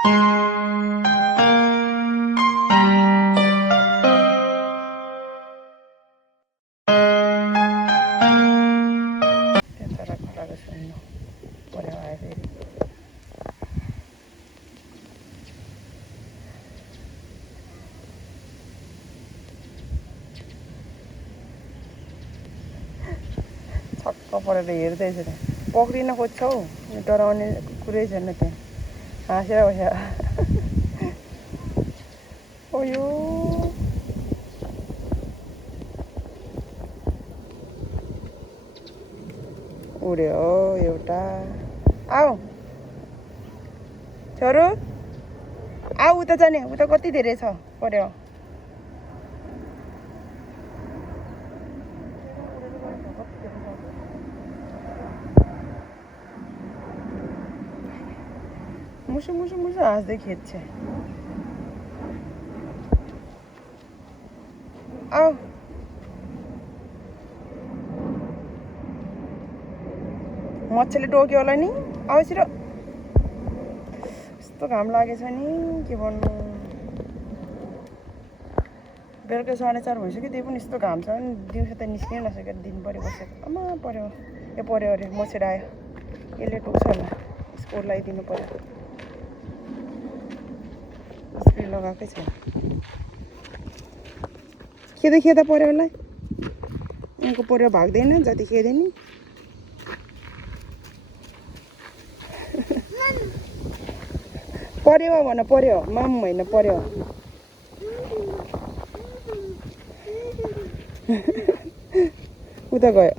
छक्क परेर हेर्दैछ त पक्रिन खोज्छ हौ डराउने कुरै छैन त्यहाँ हाँसेर बसेर ओयो उड्यो एउटा आऊ छोरो आऊ उता जाने उता कति धेरै छ पर्यो मुसु मुसु मुसु हाँस्दै खेद्छ आऊ मच्छरले टोक्यो होला नि आऊ छिटो यस्तो घाम लागेछ नि के भन्नु बेलुका 4:30 भइसक्यो त्यही पनि यस्तो घाम छ नि दिउँसो त निस्किनै नसकेको दिन पऱ्यो बसेको आमा पऱ्यो यो पऱ्यो अरे मच्छर आयो यसले टोक्छ होला यसको लगाइदिनु पऱ्यो स्प्रे लगाएकै छैन खेदा पऱ्यो होला उनको पऱ्यो भाग्दैन जति खेद्यो नि पऱ्यो भन पऱ्यो माम होइन पऱ्यो उता गयो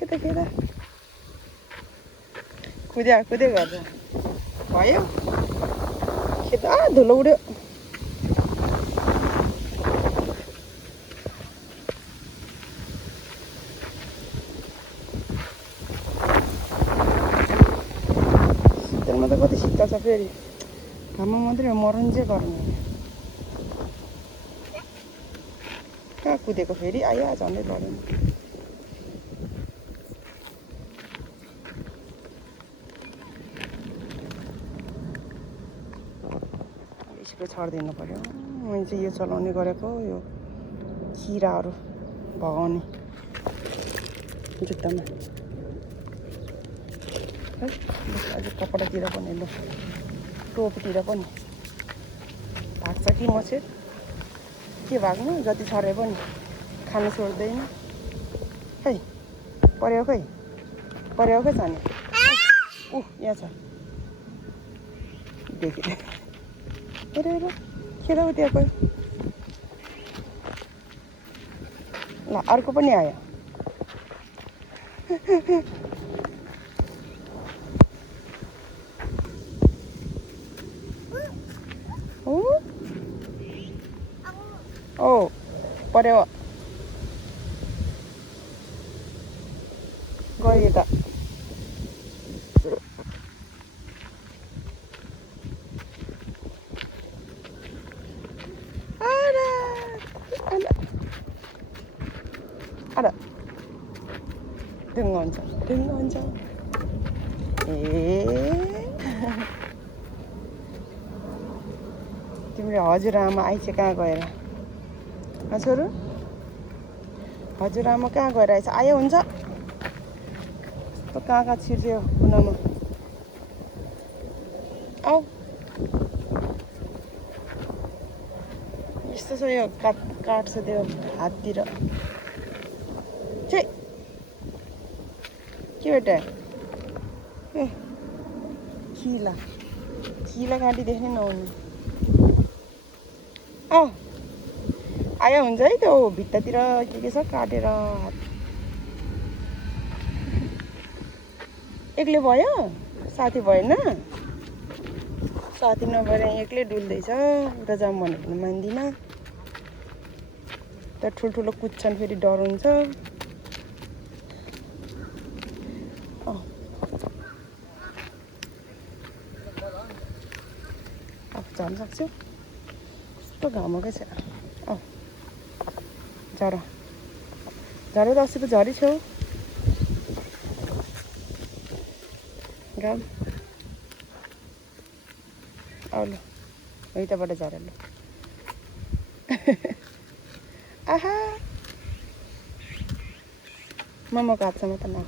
खेदा कुदे गर्छ भयो खेदा धुलो उड्यो शीतलमा त कति शीतल छ फेरि घाममा मात्रै मरुन्जे गर्नु कहाँ कुदेको फेरि आयो झन्डै लड्यो स्प्रे छरिदिनु पर्यो मैले चाहिँ यो चलाउने गरेको यो किराहरू भगाउने जुत्तामा है अझ कपडातिर पनि ल टोपीतिर पनि भाग्छ कि मच्छर के भाग्नु जति छरे पनि खानु छोड्दैन खै पर्यो खै छ नि यहाँ छ देखेँ हेर खेदा उ त्यहाँ गयो ल अर्को पनि आयो ओ पर्यो गयो त ada dengan तिम्रो हजुरआमा आइछ कहाँ गएर छोरो हजुरआमा कहाँ गएर आइछ आयो हुन्छ कस्तो कहाँ छिर्छ्यो कुनामा आऊ यस्तो छ यो काट्छ त्यो हाततिर छे के बेटा ए खिला काटी देख्नै नहुने आयो हुन्छ है त्यो भित्तातिर के छ काटेर हात एक्लै भयो साथी भएन साथी नभएर एक्लै डुल्दैछ उता जाऊँ भनेको पनि मान्दिनँ त ठुल्ठुलो कुद्छन् फेरि डर हुन्छ आफू झर्न सक्छु कस्तो घामकै छ झर त अस्ति पो झरी छेउ घाम आउनु यताबाट झरेर लु आहा मोमोको हातसम्म त न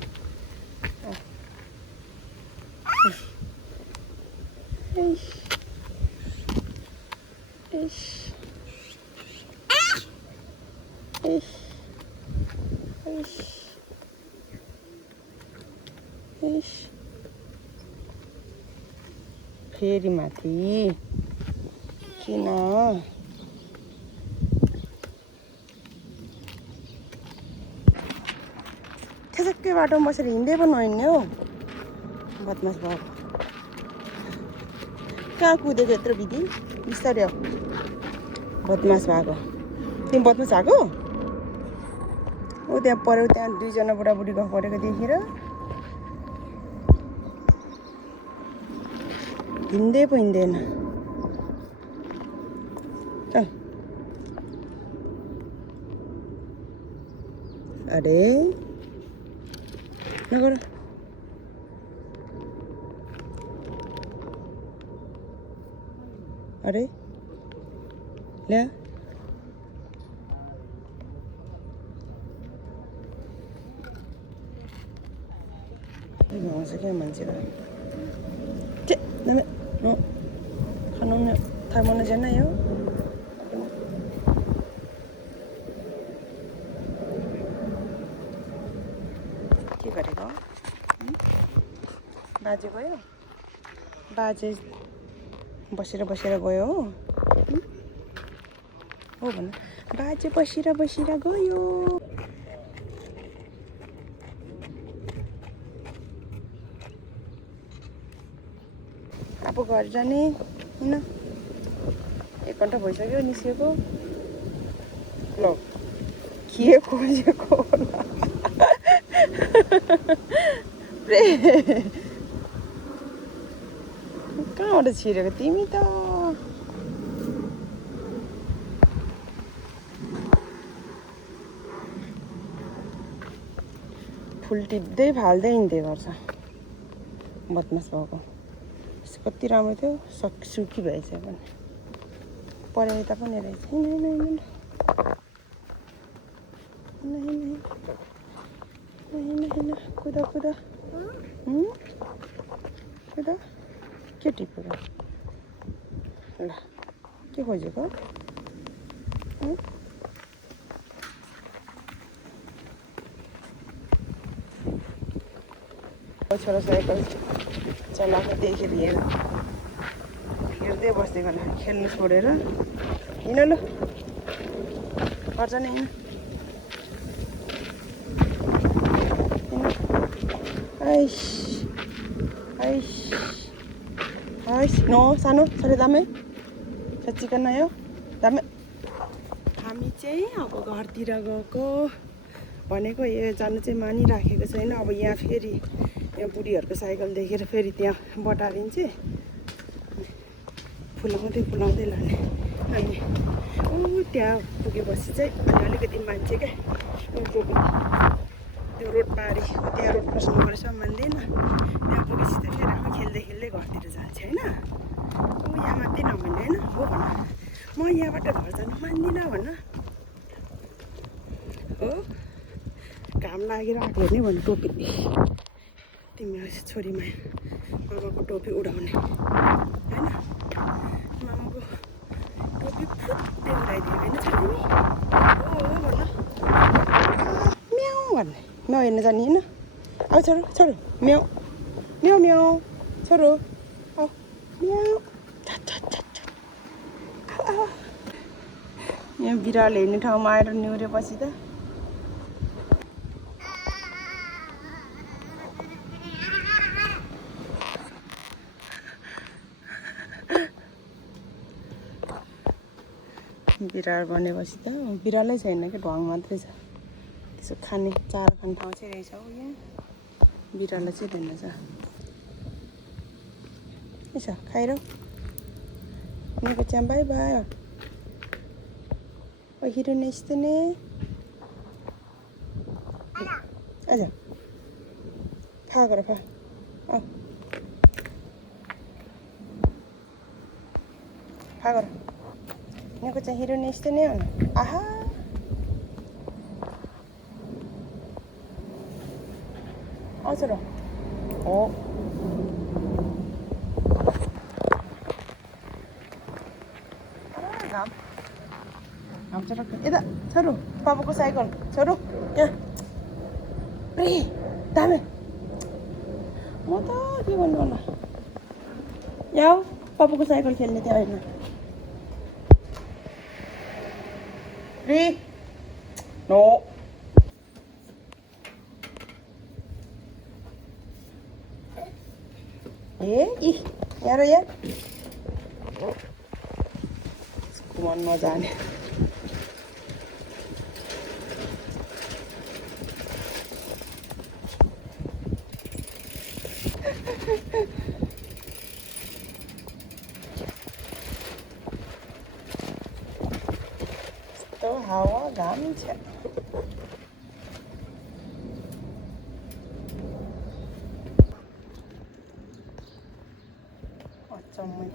फेरि माथि किन त्यसकै बाटोमा बसेर हिँड्दै पनि नहिँड्ने हौ बदमास भएको कहाँ कुदेको यत्रो बिदी बिस्तारै हो बदमास भएको तिमी बदमास भएको ऊ त्यहाँ पऱ्यो त्यहाँ दुईजना बुढाबुढी गफ गरेको देखेर हिँड्दै पो हिँड्दैन अरे नगर अरे ल्या भन्छ क्या मान्छेलाई no kanonnya tayo muna dyan na yun के गरेको बाजे गयो बाजे बसेर बसेर गयो हो भन बाजे बसेर बसेर गयो अब घर जाने हैन 1 घण्टा भइसक्यो निस्केको ल के खोजेको होला कहाँबाट छिरेको तिमी त फुल टिप्दै फाल्दै हिँड्दै गर्छ बदमास भएको कति राम्रो थियो सुकी भएछ पनि परे यता पनि रहेछ कुदा कुदा कुदा के टिपेको ल के खोजेको छोरा साइकल चलाएको देखेर हेर्दै बस्दै गर्दा खेल्नु छोडेर हिँड ल घर जाने हिँड आइस आइस आइस नो सानो साह्रै दामे साँच्चीको नयाँ दामे हामी चाहिँ अब घरतिर गएको भनेको यो जानु चाहिँ मानिराखेको छैन अब यहाँ फेरि यहाँ बुढीहरूको साइकल देखेर फेरि त्यहाँ बटारिन्छ फुलाउँदै लाने अनि ऊ त्यहाँ पुगेपछि चाहिँ अलिकति मान्छे क्या त्यो रोड पारी त्यहाँ रोड क्रस नगरेसम्म मान्दैन त्यहाँ पुगेपछि त फेरि अब खेल्दै घरतिर जान्छ होइन ऊ यहाँ मात्रै नभन्ने होइन हो भन म यहाँबाट घर जानु मान्दिनँ भन्न हो घाम लागेर आएको हेर्ने भन्नु टोपी तिमी छोरीमा मामाको टोपी उडाउने होइन मामाको टोपी फुत्तै उडाइदियो होइन छोरी हो भन म्याउ भन्ने म्याउ हेर्न जाने होइन आऊ छोरो म्याउ म्याउ म्याउ छोरो आऊ म्याउ यहाँ बिरालो हेर्ने ठाउँमा आएर निहुरेपछि त बिरालो बनेपछि त बिरालै छैन कि ढुवाङ मात्रै छ त्यसो खाने चारो खाने ठाउँ चाहिँ रहेछ हो यहाँ बिरालो चाहिँ रहेनछ यसो खाएर निको चाहिँ by by o hiru neste ne aja pha gara pha गर यहाँको चाहिँ हिरोइन यस्तै नै हो न आहा हजुर हो घाम घाम चटक्क यता छोरो पापाको साइकल छोरो यहाँ रे दामे म त के भन्नु होला यहाँ पापाको साइकल खेल्ने त्यहाँ होइन रे नो ए इ यहाँ र यहाँ मन नजाने यस्तो हावा घाम छ अचम्मै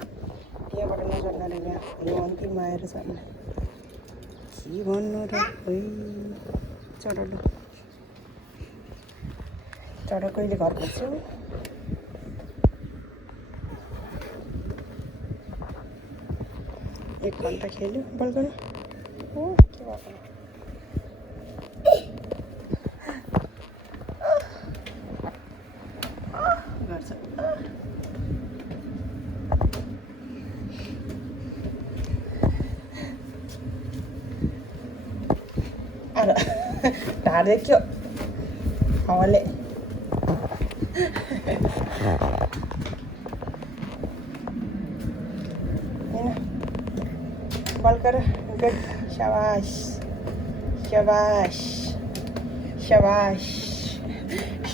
यहाँबाट नजर नरेर यो अन्तिममा आएर छन् के भन्नु र खोइ चढलो चढ कहिले घर पुग्छु एक घन्टा खेल्यो बल गर ओ के भएको गर्छ अरे ढाड देखियो हावाले बल कर गुड शाबाश शाबाश शाबाश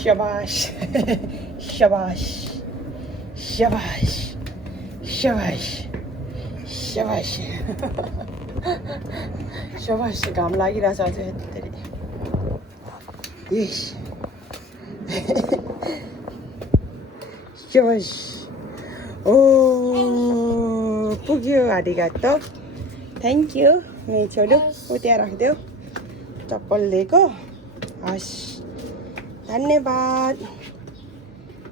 शाबाश शाबाश शाबाश शाबाश शाबाश शाबाश घाम लागिरहेछ अझ यति यस शाबाश ओ पुग्यो आदिघाट त थ्याङ्क यू मेरो छोरो ऊ त्यहाँ राखिदेऊ चप्पल लिएको हस् धन्यवाद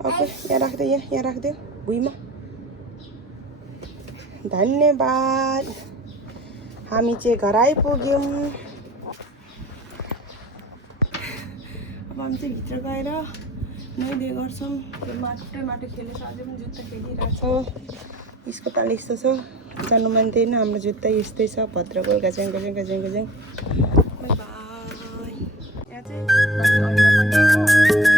ओके यहाँ राखिदेऊ यहाँ राखिदेऊ भुइँमा धन्यवाद हामी चाहिँ घर आइपुग्यौँ अब हामी चाहिँ भित्र गएर नुहाइधुवाइ गर्छौँ त्यो माटो खेलेर अझै पनि जुत्ता खेलिरहेछ यसको ताल यस्तो छ जानु मान्दैन हाम्रो जुत्ता यस्तै छ भद्रको गज्याङ गज्याङ गज्याङ गज्याङ बाई यहाँ चाहिँ